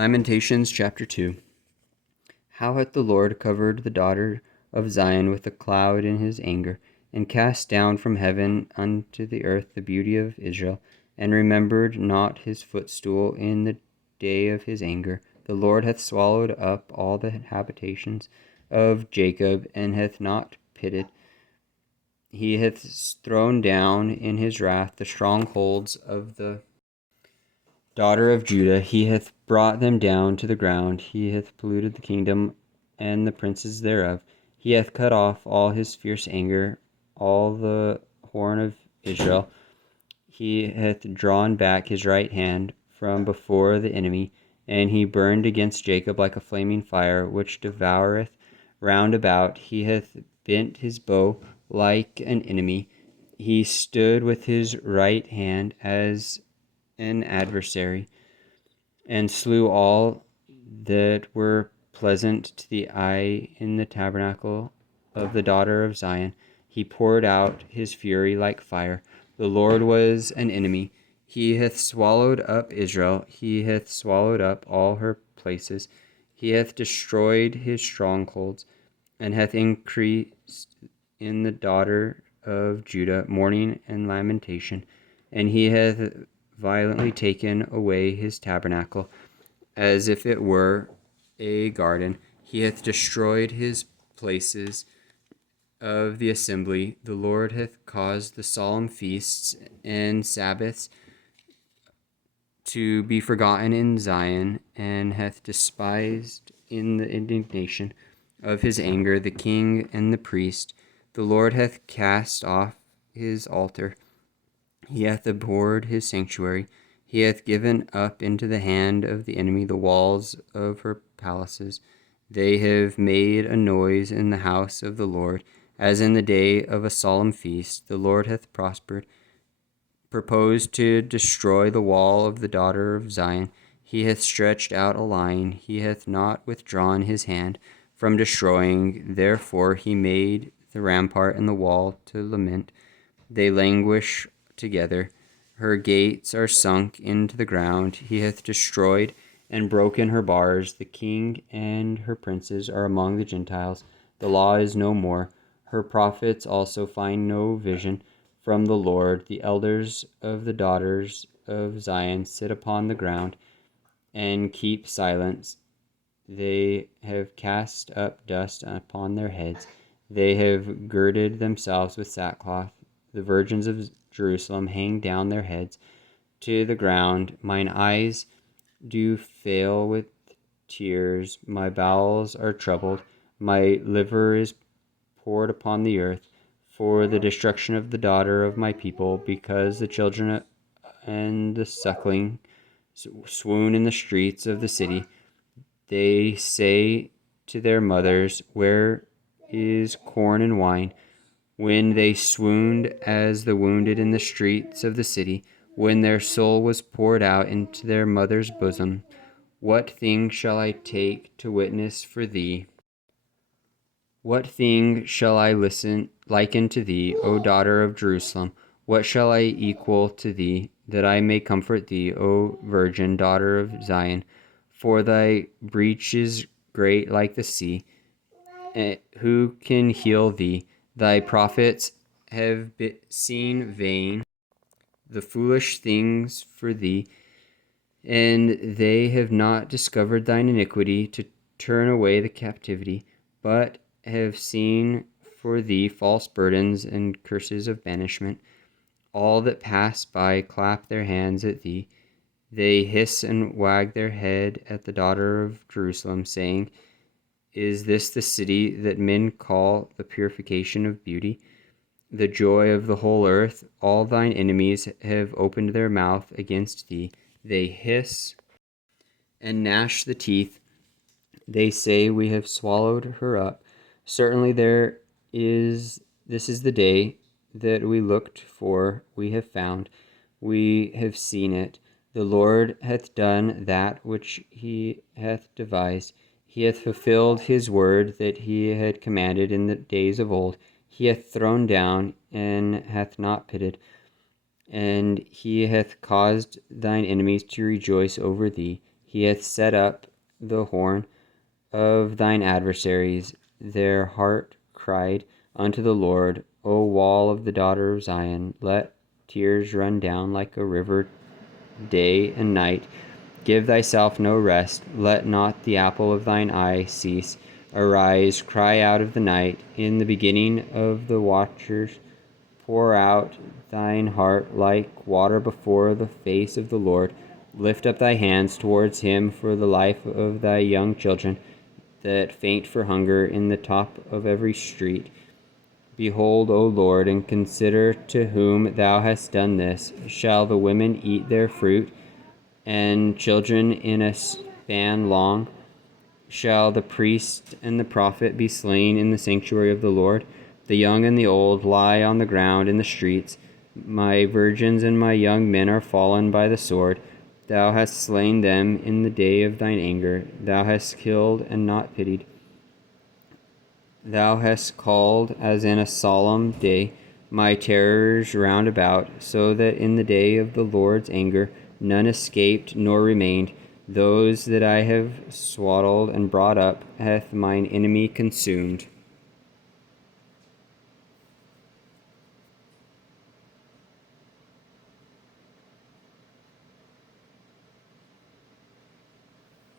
Lamentations chapter 2. How hath the Lord covered the daughter of Zion with a cloud in his anger, and cast down from heaven unto the earth the beauty of Israel, and remembered not his footstool in the day of his anger. The Lord hath swallowed up all the habitations of Jacob, and hath not pitied. He hath thrown down in his wrath the strongholds of the daughter of Judah. He hath brought them down to the ground. He hath polluted the kingdom and the princes thereof. He hath cut off all his fierce anger, all the horn of Israel. He hath drawn back his right hand from before the enemy, and he burned against Jacob like a flaming fire, which devoureth round about. He hath bent his bow like an enemy. He stood with his right hand as an adversary, and slew all that were pleasant to the eye in the tabernacle of the daughter of Zion. He poured out his fury like fire. The Lord was an enemy. He hath swallowed up Israel. He hath swallowed up all her places. He hath destroyed his strongholds, and hath increased in the daughter of Judah mourning and lamentation. And he hath violently taken away his tabernacle, as if it were a garden. He hath destroyed his places of the assembly. The Lord hath caused the solemn feasts and Sabbaths to be forgotten in Zion, and hath despised in the indignation of his anger the king and the priest. The Lord hath cast off his altar. He hath abhorred his sanctuary. He hath given up into the hand of the enemy the walls of her palaces. They have made a noise in the house of the Lord, as in the day of a solemn feast. The Lord hath proposed to destroy the wall of the daughter of Zion. He hath stretched out a line. He hath not withdrawn his hand from destroying. Therefore he made the rampart and the wall to lament. They languish together. Her gates are sunk into the ground. He hath destroyed and broken her bars. The king and her princes are among the Gentiles. The law is no more. Her prophets also find no vision from the Lord. The elders of the daughters of Zion sit upon the ground and keep silence. They have cast up dust upon their heads. They have girded themselves with sackcloth. The virgins of Jerusalem hang down their heads to the ground. Mine eyes do fail with tears. My bowels are troubled. My liver is poured upon the earth for the destruction of the daughter of my people, because the children and the suckling swoon in the streets of the city. They say to their mothers, where is corn and wine? When they swooned as the wounded in the streets of the city, when their soul was poured out into their mother's bosom. What thing shall I take to witness for thee? What thing shall I liken to thee, O daughter of Jerusalem? What shall I equal to thee, that I may comfort thee, O virgin daughter of Zion? For thy breach is great like the sea. Who can heal thee? Thy prophets have seen vain the foolish things for thee, and they have not discovered thine iniquity to turn away the captivity, but have seen for thee false burdens and curses of banishment. All that pass by clap their hands at thee. They hiss and wag their head at the daughter of Jerusalem, saying, is this the city that men call the purification of beauty, the joy of the whole earth? All thine enemies have opened their mouth against thee. They hiss and gnash the teeth. They say, we have swallowed her up. Certainly this is the day that we looked for. We have found. We have seen it. The Lord hath done that which he hath devised. He hath fulfilled his word that he had commanded in the days of old. He hath thrown down and hath not pitied. And he hath caused thine enemies to rejoice over thee. He hath set up the horn of thine adversaries. Their heart cried unto the Lord, O wall of the daughter of Zion, let tears run down like a river day and night. Give thyself no rest, let not the apple of thine eye cease. Arise, cry out of the night, in the beginning of the watchers. Pour out thine heart like water before the face of the Lord. Lift up thy hands towards him for the life of thy young children, that faint for hunger in the top of every street. Behold, O Lord, and consider to whom thou hast done this. Shall the women eat their fruit, and children in a span long? Shall the priest and the prophet be slain in the sanctuary of the Lord? The young and the old lie on the ground in the streets. My virgins and my young men are fallen by the sword. Thou hast slain them in the day of thine anger. Thou hast killed and not pitied. Thou hast called as in a solemn day my terrors round about, so that in the day of the Lord's anger none escaped nor remained. Those that I have swaddled and brought up hath mine enemy consumed.